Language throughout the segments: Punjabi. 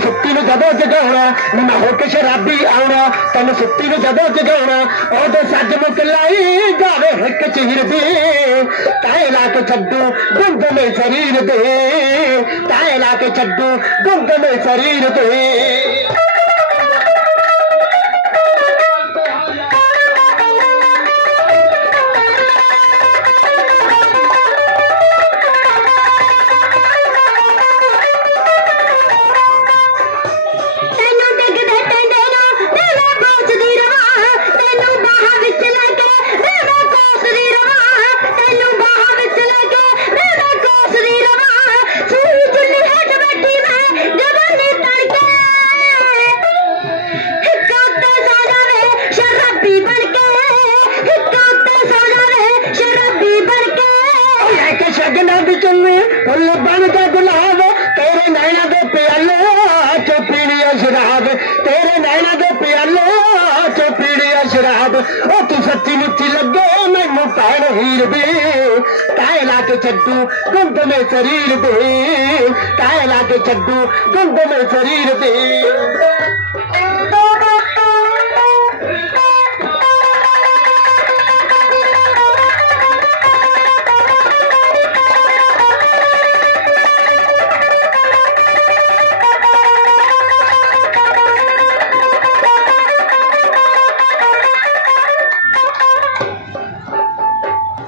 ਸੁੱਤੀ ਨੂੰ ਜਦੋਂ ਜਗਾਉਣਾ ਨਾ ਹੋ ਕੇ ਸ਼ਰਾਬੀ ਆਉਣਾ ਤੈਨੂੰ ਸੁੱਤੀ ਨੂੰ ਜਦੋਂ ਜਗਾਉਣਾ ਉਹਦੇ ਸੱਜ ਮੁਕ ਲਾਈ ਜਾਵੇ ਹਿੱਕ ਚੀਰ ਦੀ ਤਾਏ ਲਾ ਕੇ ਛੱਡੂ ਗੁੰਗਮੇ ਸਰੀਰ ਦੇ ਤਾਏ ਲਾ ਕੇ ਛੱਡੂ ਗੁੰਗਮੇ ਸਰੀਰ ਦੇ ਲੈ ਕੇ ਸ਼ਗਨਾਂ ਦੀ ਚੁੰਨੀ ਗੁਲਾਬ, ਤੇਰੇ ਨੈਣਾ ਦੇ ਪਿਆਲੇ ਚੋ ਪੀੜੀ ਸ਼ਰਾਬ ਤੇਰੇ ਨੈਣਾ ਦੇ ਪਿਆਲੇ ਚੋ ਪੀੜੀ ਸ਼ਰਾਬ ਉਹ ਤੂੰ ਸੱਚੀ ਮੁੱਚੀ ਲੱਗੇ, ਮੈਨੂੰ ਭੈਣ ਹੀਰ ਦੇ ਕਾਏ ਲਾ ਕੇ ਛੱਡੂ ਗੁੰਦ ਮੇ ਸਰੀਰ ਦੇ। ਕਾਏ ਲਾ ਕੇ ਛੱਡੂ ਗੁੰਦ ਮੇ ਸਰੀਰ ਦੇ।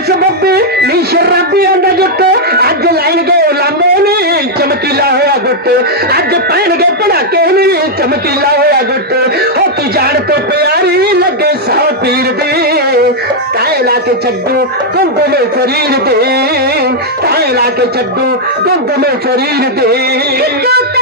ਹੱਥਾਂ ਤੇ ਸ਼ਰਾਬੀ ਬਣ ਕੇ ਅੱਜ ਲੈਣਗੇ ਲਾਮੇ ਨੇ, ਚਮਕੀਲਾ ਹੋਇਆ ਗੁੱਟ। ਅੱਜ ਪੈਣਗੇ ਪੜਾਕੇ ਨੇ, ਚਮਕੀਲਾ ਹੋਇਆ ਗੁੱਟ। ਹੋ ਤੂੰ ਜਾਣ ਤੋਂ ਪਿਆਰੀ ਲੱਗੇ ਸੌ ਪੀਰ ਦੇ। ਤਾਏ ਲਾ ਕੇ ਛੱਡੂ ਗੁੰਗਮੇ ਸਰੀਰ ਦੇ। ਤਾਏ ਲਾ ਕੇ ਛੱਡੂ ਗੁੰਗਮੇ ਸਰੀਰ ਦੇ।